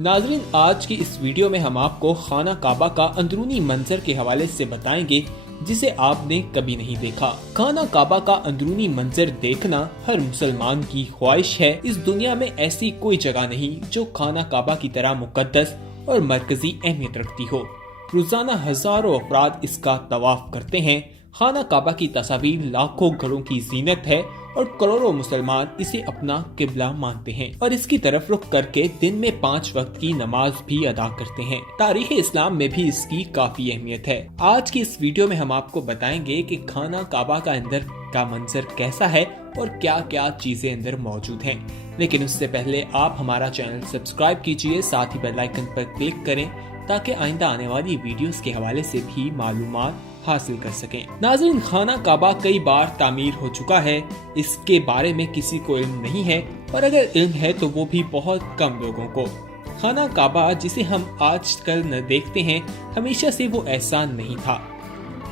नाज़रीन, आज की इस वीडियो में हम आपको खाना काबा का अंदरूनी मंजर के हवाले से बताएंगे जिसे आपने कभी नहीं देखा। खाना काबा का अंदरूनी मंजर देखना हर मुसलमान की ख्वाहिश है। इस दुनिया में ऐसी कोई जगह नहीं जो खाना काबा की तरह मुकद्दस और मरकजी अहमियत रखती हो। रोजाना हजारों अफराद इसका तवाफ करते हैं। खाना काबा की तस्वीर लाखों घरों की जीनत है और करोड़ों मुसलमान इसे अपना किबला मानते हैं और इसकी तरफ रुख करके दिन में 5 वक्त की नमाज भी अदा करते हैं। तारीख इस्लाम में भी इसकी काफी अहमियत है। आज की इस वीडियो में हम आपको बताएंगे कि खाना काबा का अंदर का मंजर कैसा है और क्या क्या चीजें अंदर मौजूद हैं। लेकिन उससे पहले आप हमारा चैनल सब्सक्राइब कीजिए, साथ ही बेल आइकन पर क्लिक करें ताकि आइंदा आने वाली वीडियोस के हवाले से भी मालूमात हासिल कर सकें। नाज़रीन, खाना काबा कई बार तामीर हो चुका है। इसके बारे में किसी को इल्म नहीं है और अगर इल्म है तो वो भी बहुत कम लोगों को। खाना काबा जिसे हम आजकल न देखते हैं, हमेशा से वो ऐसा नहीं था।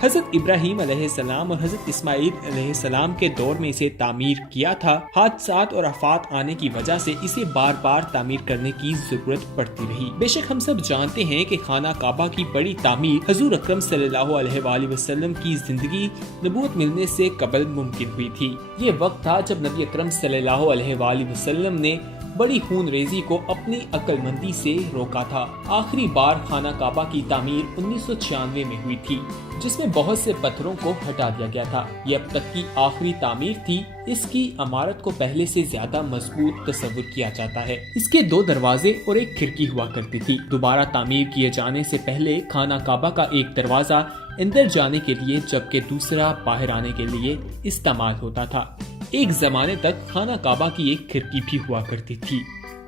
हजरत इब्राहिम अलैहिस्सलाम और हजरत इस्माइल अलैहिस्सलाम के दौर में इसे तामीर किया था। हादसात और आफात आने की वजह से इसे बार बार तामीर करने की जरूरत पड़ती रही। बेशक हम सब जानते हैं कि खाना काबा की बड़ी तामीर हजूर अकरम सल्लल्लाहु अलैहि वसल्लम की जिंदगी नबूवत मिलने से कबल मुमकिन हुई थी। ये वक्त था जब नबी अकरम सल्लल्लाहु अलैहि वसल्लम ने बड़ी खून रेजी को अपनी अक्लमंदी से रोका था। आखिरी बार खाना काबा की तामीर 1996 में हुई थी, जिसमें बहुत से पत्थरों को हटा दिया गया था। ये अब तक की आखिरी तामीर थी। इसकी इमारत को पहले से ज्यादा मजबूत तस्वुर किया जाता है। इसके 2 दरवाजे और एक खिड़की हुआ करती थी। दोबारा तामीर किए जाने से पहले खाना काबा का एक दरवाजा अंदर जाने के लिए जबकि दूसरा बाहर आने के लिए इस्तेमाल होता था। एक जमाने तक खाना काबा की एक खिड़की भी हुआ करती थी।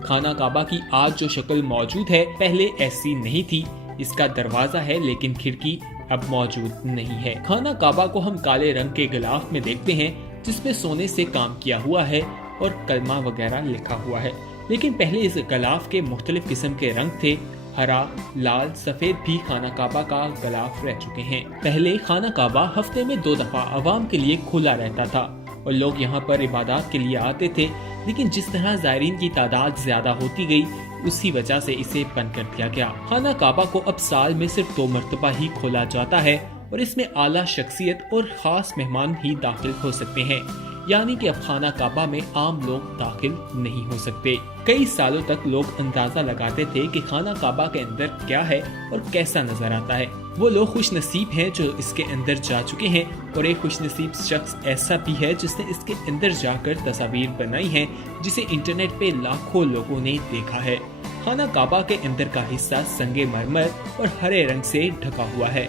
खाना काबा की आज जो शक्ल मौजूद है, पहले ऐसी नहीं थी। इसका दरवाजा है लेकिन खिड़की अब मौजूद नहीं है। खाना काबा को हम काले रंग के गिलाफ में देखते हैं जिसमें सोने से काम किया हुआ है और कलमा वगैरह लिखा हुआ है। लेकिन पहले इस गिलाफ के मुख्तलिफ किस्म के रंग थे। हरा, लाल, सफेद भी खाना काबा का गिलाफ रह चुके हैं। पहले खाना काबा हफ्ते में 2 दफा आवाम के लिए खुला रहता था और लोग यहाँ पर इबादत के लिए आते थे। लेकिन जिस तरह ज़ायरीन की तादाद ज्यादा होती गई, उसी वजह से इसे बंद कर दिया गया। खाना काबा को अब साल में सिर्फ 2 मरतबा ही खोला जाता है और इसमें आला शख्सियत और खास मेहमान ही दाखिल हो सकते हैं। यानी कि अब खाना काबा में आम लोग दाखिल नहीं हो सकते। कई सालों तक लोग अंदाजा लगाते थे कि खाना काबा के अंदर क्या है और कैसा नजर आता है। वो लोग खुश नसीब हैं जो इसके अंदर जा चुके हैं और एक खुश नसीब शख्स ऐसा भी है जिसने इसके अंदर जाकर तस्वीर बनाई है, जिसे इंटरनेट पे लाखों लोगों ने देखा है। खाना काबा के अंदर का हिस्सा संगे मरमर और हरे रंग से ढका हुआ है।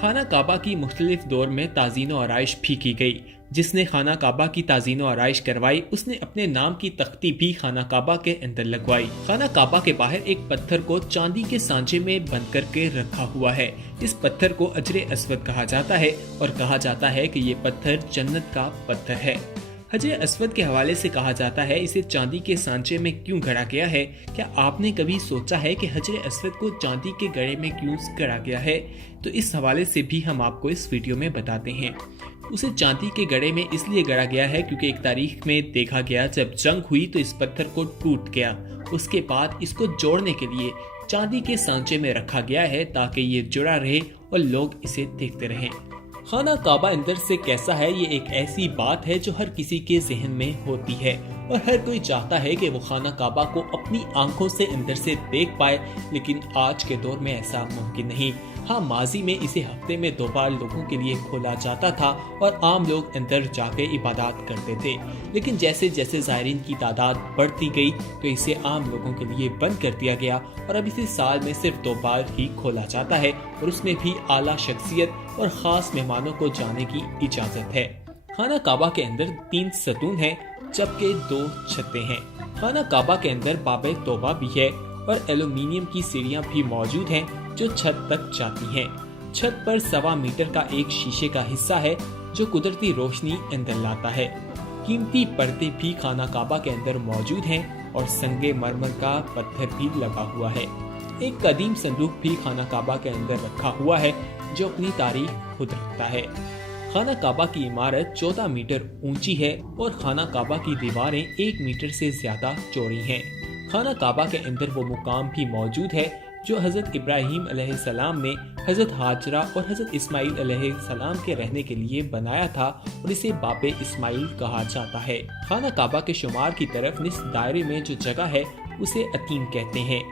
खाना काबा की मुख्तलिफ दौर में ताज़ीनो आराइश भी की गई। जिसने खाना काबा की ताज़ीनो आराइश करवाई, उसने अपने नाम की तख्ती भी खाना काबा के अंदर लगवाई। खाना काबा के बाहर एक पत्थर को चांदी के सांचे में बंद करके रखा हुआ है। इस पत्थर को अजरे अस्वद कहा जाता है और कहा जाता है कि ये पत्थर जन्नत का पत्थर है। हजरे अस्वद के हवाले से कहा जाता है इसे चांदी के सांचे में क्यों गढ़ा गया है। क्या आपने कभी सोचा है कि हजरे अस्वद को चांदी के गढ़े में क्यों गढ़ा गया है? तो इस हवाले से भी हम आपको इस वीडियो में बताते हैं। उसे चांदी के गढ़े में इसलिए गढ़ा गया है क्योंकि एक तारीख में देखा गया जब जंग हुई तो इस पत्थर को टूट गया। उसके बाद इसको जोड़ने के लिए चांदी के सांचे में रखा गया है ताकि ये जुड़ा रहे और लोग इसे देखते रहें। खाना काबा अंदर से कैसा है, ये एक ऐसी बात है जो हर किसी के जहन में होती है और हर कोई चाहता है कि वो खाना काबा को अपनी आंखों से अंदर से देख पाए। लेकिन आज के दौर में ऐसा मुमकिन नहीं। हाँ, माजी में इसे हफ्ते में 2 बार लोगों के लिए खोला जाता था और आम लोग अंदर जाके इबादत करते थे। लेकिन जैसे जैसे ज़ायरीन की तादाद बढ़ती गई तो इसे आम लोगों के लिए बंद कर दिया गया और अब इसे साल में सिर्फ 2 बार ही खोला जाता है और उसमें भी आला शख्सियत और खास मेहमानों को जाने की इजाजत है। खाना काबा के अंदर 3 सतून हैं जबकि 2 छतें हैं। खाना काबा के अंदर बाबे तौबा भी है और एल्यूमिनियम की सीढ़ियां भी मौजूद हैं जो छत तक जाती हैं। छत पर 1.25 मीटर का एक शीशे का हिस्सा है जो कुदरती रोशनी अंदर लाता है। कीमती पर्दे भी खाना काबा के अंदर मौजूद हैं और संगे मरमर का पत्थर भी लगा हुआ है। एक कदीम संदूक भी खाना काबा के अंदर रखा हुआ है जो अपनी तारीख खुद रखता है। खाना काबा की इमारत 14 मीटर ऊंची है और खाना काबा की दीवारें 1 मीटर से ज्यादा चौड़ी हैं। खाना काबा के अंदर वो मुकाम भी मौजूद है जो हजरत इब्राहिम अलैहिस्सलाम ने हजरत हाजरा और हजरत इस्माइल अलैहिस्सलाम के रहने के लिए बनाया था और इसे बाबे इस्माइल कहा जाता है। खाना काबा के शुमार की तरफ निस्फ दायरे में जो जगह है उसे अतीम कहते हैं।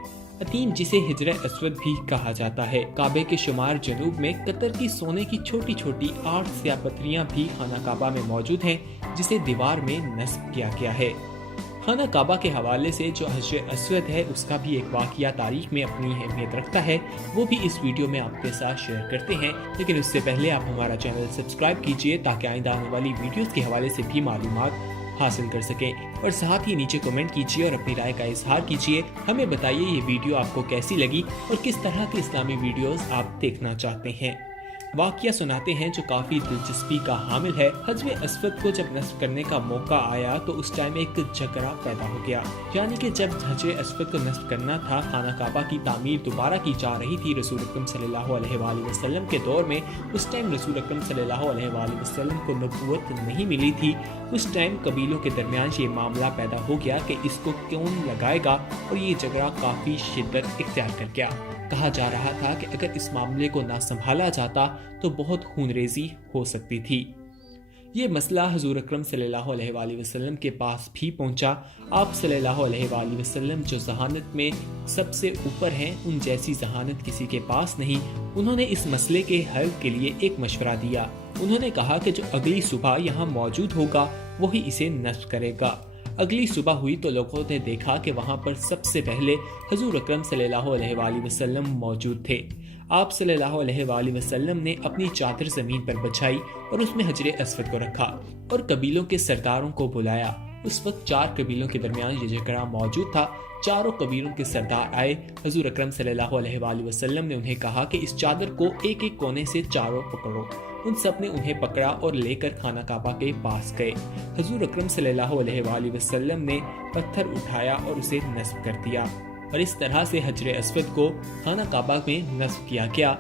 अतीम जिसे हिजर अस्वद भी कहा जाता है। काबे के शुमार जनूब में कतर की सोने की छोटी छोटी 8 स्याह पत्थरियां भी खाना काबा में मौजूद हैं जिसे दीवार में नस्ब किया गया है। खाना काबा के हवाले से जो हजर अस्वद है उसका भी एक वाक़या तारीख में अपनी अहमियत रखता है, वो भी इस वीडियो में आपके साथ शेयर करते हैं। लेकिन उससे पहले आप हमारा चैनल सब्सक्राइब कीजिए ताकि आइंदा आने वाली वीडियोस के हवाले से भी मालूमात हासिल कर सकें और साथ ही नीचे कमेंट कीजिए और अपनी राय का इजहार कीजिए। हमें बताइए ये वीडियो आपको कैसी लगी और किस तरह के इस्लामी वीडियोस आप देखना चाहते हैं। वाक़या सुनाते हैं जो काफ़ी दिलचस्पी का हामिल है। हजर अस्वद को जब नस्ब करने का मौका आया तो उस टाइम एक झगड़ा पैदा हो गया, यानी कि जब हजर अस्वद को नस्ब करना था, खाना काबा की तामीर दोबारा की जा रही थी रसूल अकरम सल्लल्लाहु अलैहि वसल्लम के दौर में। उस टाइम रसूल अकरम सल्लल्लाहु अलैहि वसल्लम को नबूवत नहीं मिली थी। उस टाइम कबीलों के दरमियान ये मामला पैदा हो गया कि इसको कौन लगाएगा और ये झगड़ा काफ़ी शिद्दत इख्तियार कर गया। कहा जा रहा था कि अगर इस मामले को ना संभाला जाता तो बहुत खूनरेजी हो सकती थी। ये मसला हुजूर अकरम सल्लल्लाहु अलैहि वसल्लम के पास भी पहुंचा। आप सल्लल्लाहु अलैहि वसल्लम जो जहानत में सबसे ऊपर हैं, उन जैसी जहानत किसी के पास नहीं। उन्होंने इस मसले के हल के लिए एक मशवरा दिया। उन्होंने कहा कि जो अगली सुबह यहाँ मौजूद होगा वही इसे नस्ब करेगा। अगली सुबह हुई तो लोगों ने देखा कि वहाँ पर सबसे पहले हुजूर अकरम सल्लल्लाहु अलैहि वसल्लम मौजूद थे। आप सल्लल्लाहु अलैहि वसल्लम ने अपनी चादर जमीन पर बिछाई और उसमें हजर अस्वद को रखा और कबीलों के सरदारों को बुलाया। उस वक्त 4 कबीलों के दरमियान ये झगड़ा मौजूद था। चारों कबीलों के सरदार आए। हुजूर अकरम सल्लल्लाहु अलैहि वसल्लम ने उन्हें कहा कि इस चादर को एक एक कोने से चारों पकड़ो। उन सब ने उन्हें पकड़ा और लेकर खाना काबा के पास गए। हुजूर अकरम सल्लल्लाहु अलैहि वसल्लम ने पत्थर उठाया और उसे नस्ब कर दिया और इस तरह से हजर अस्वद को खाना काबा में नस्ब किया गया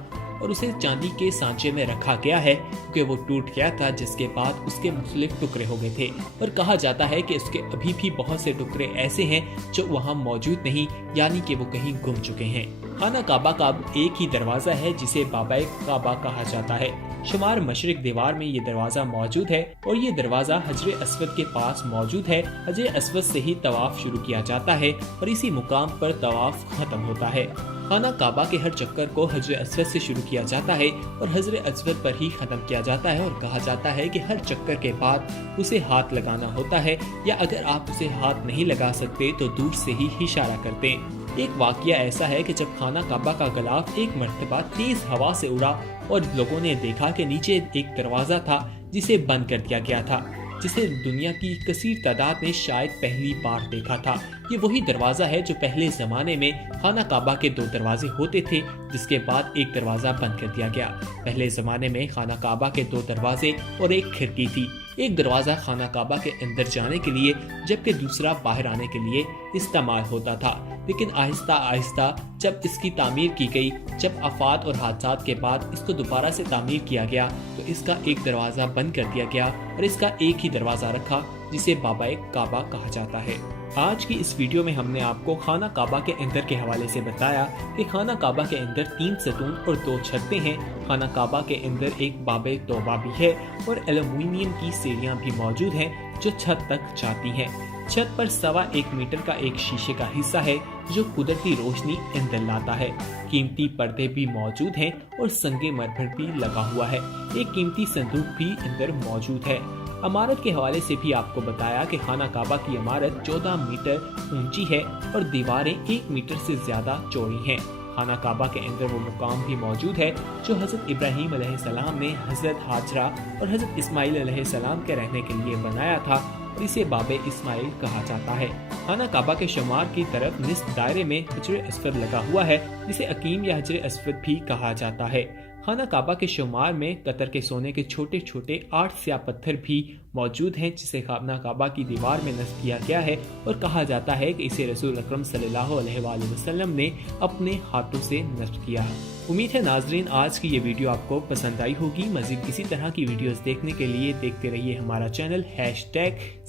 और उसे चांदी के सांचे में रखा गया है क्योंकि वो टूट गया था, जिसके बाद उसके मुख्तलिफ टुकड़े हो गए थे। और कहा जाता है कि उसके अभी भी बहुत से टुकड़े ऐसे हैं जो वहाँ मौजूद नहीं, यानी कि वो कहीं गुम चुके हैं। खाना काबा का अब एक ही दरवाजा है जिसे बाबाए काबा कहा जाता है। शुमार मशरिक दीवार में ये दरवाजा मौजूद है और ये दरवाजा हजर अस्वद के पास मौजूद है। हजर अस्वद से ही तवाफ शुरू किया जाता है और इसी मुकाम पर तवाफ खत्म होता है। खाना काबा के हर चक्कर को हजर अस्वद से शुरू किया जाता है और हजर अस्वद पर ही खत्म किया जाता है और कहा जाता है कि हर चक्कर के बाद उसे हाथ लगाना होता है, या अगर आप उसे हाथ नहीं लगा सकते तो दूर से ही इशारा करते हैं। एक वाकया ऐसा है कि जब खाना काबा का गिलाफ एक मर्तबा तेज हवा से उड़ा और लोगों ने देखा कि नीचे एक दरवाजा था जिसे बंद कर दिया गया था, जिसे दुनिया की कसीर तादाद ने शायद पहली बार देखा था। ये वही दरवाजा है जो पहले जमाने में खाना काबा के 2 दरवाजे होते थे, जिसके बाद एक दरवाजा बंद कर दिया गया। पहले जमाने में खाना काबा के 2 दरवाजे और एक खिड़की थी। एक दरवाजा खाना काबा के अंदर जाने के लिए जबकि दूसरा बाहर आने के लिए इस्तेमाल होता था। लेकिन आहिस्ता आहिस्ता जब इसकी तामीर की गई, जब आफात और हादसात के बाद इसको दोबारा से तामीर किया गया तो इसका एक दरवाजा बंद कर दिया गया और इसका एक ही दरवाजा रखा जिसे बाबाए काबा कहा जाता है। आज की इस वीडियो में हमने आपको खाना काबा के अंदर के हवाले से बताया कि खाना काबा के अंदर 3 सतून और 2 छतें हैं। खाना काबा के अंदर एक बाबे तौबा भी है और एल्युमिनियम की सीढ़ियां भी मौजूद हैं जो छत तक जाती हैं। छत पर 1.25 मीटर का एक शीशे का हिस्सा है जो कुदरती रोशनी अंदर लाता है। कीमती पर्दे भी मौजूद हैं और संगे मरमर भी लगा हुआ है। एक कीमती संदूक भी अंदर मौजूद है। इमारत के हवाले से भी आपको बताया कि खाना काबा की इमारत 14 मीटर ऊंची है और दीवारें 1 मीटर से ज्यादा चौड़ी हैं। खाना काबा के अंदर वो मुकाम भी मौजूद है जो हजरत इब्राहिम अलैहिस्सलाम ने हजरत हाजरा और हजरत इस्माइल अलैहिस्सलाम के रहने के लिए बनाया था और इसे बाबे इस्माइल कहा जाता है। खाना काबा के शुमार की तरफ निस्फ दायरे में हजर अस्वद लगा हुआ है जिसे अकीम या हजर अस्वद भी कहा जाता है। خانہ کعبہ کے شمار میں قطر کے سونے کے چھوٹے چھوٹے 8 سیاہ پتھر بھی موجود ہیں جسے خانہ کعبہ کی دیوار میں نصب کیا گیا ہے اور کہا جاتا ہے کہ اسے رسول اکرم صلی اللہ علیہ وآلہ وسلم نے اپنے ہاتھوں سے نصب کیا ہے۔ امید ہے ناظرین آج کی یہ ویڈیو آپ کو پسند آئی ہوگی۔ مزید اسی طرح کی ویڈیوز دیکھنے کے لیے دیکھتے رہیے ہمارا چینل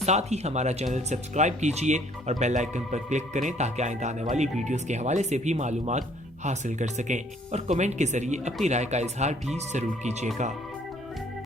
ساتھ ہی ہمارا چینل سبسکرائب کیجئے اور بیل آئیکن پر کلک کریں تاکہ آئندہ آنے والی ویڈیوز کے حوالے سے بھی معلومات حاصل کر سکیں، اور کمنٹ کے ذریعے اپنی رائے کا اظہار بھی ضرور کیجیے گا۔